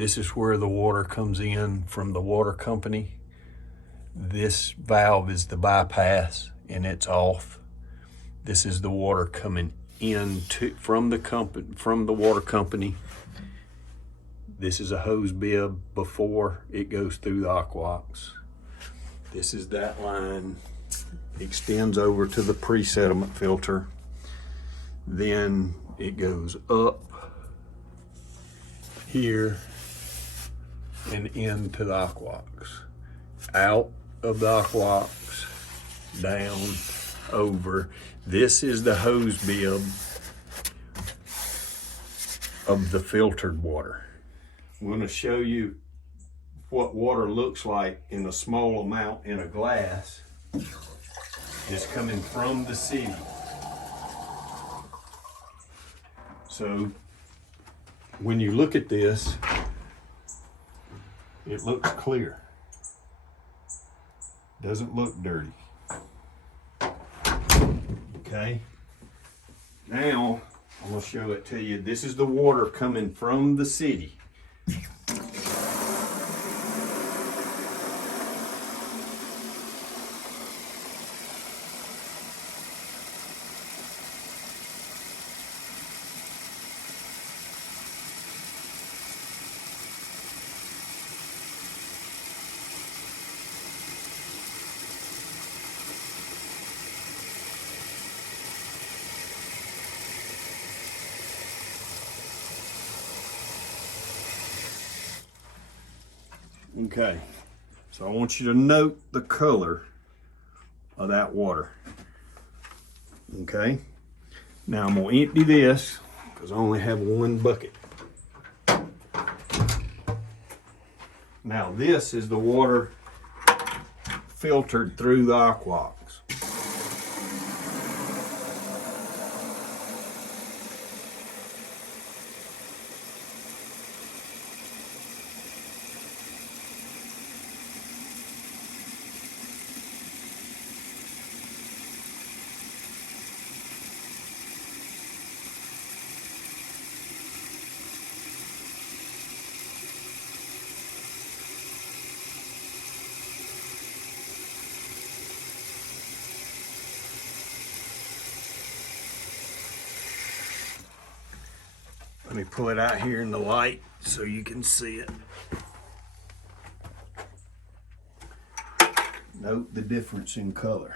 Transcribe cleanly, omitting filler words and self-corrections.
This is where the water comes in from the water company. This valve is the bypass and it's off. This is the water coming in from the water company. This is a hose bib before it goes through the AquaOx. This is that line, extends over to the pre-sediment filter. Then it goes up here and into the AquaOx. Out of the AquaOx, down, over. This is the hose bib of the filtered water. I'm going to show you what water looks like in a small amount in a glass. It's coming from the city. So when you look at this, it looks clear. Doesn't look dirty. Okay. Now I'm going to show it to you. This is the water coming from the city. Okay, so I want you to note the color of that water. Okay, now I'm going to empty this because I only have one bucket. Now this is the water filtered through the AquaOx. Let me pull it out here in the light so you can see it. Note the difference in color.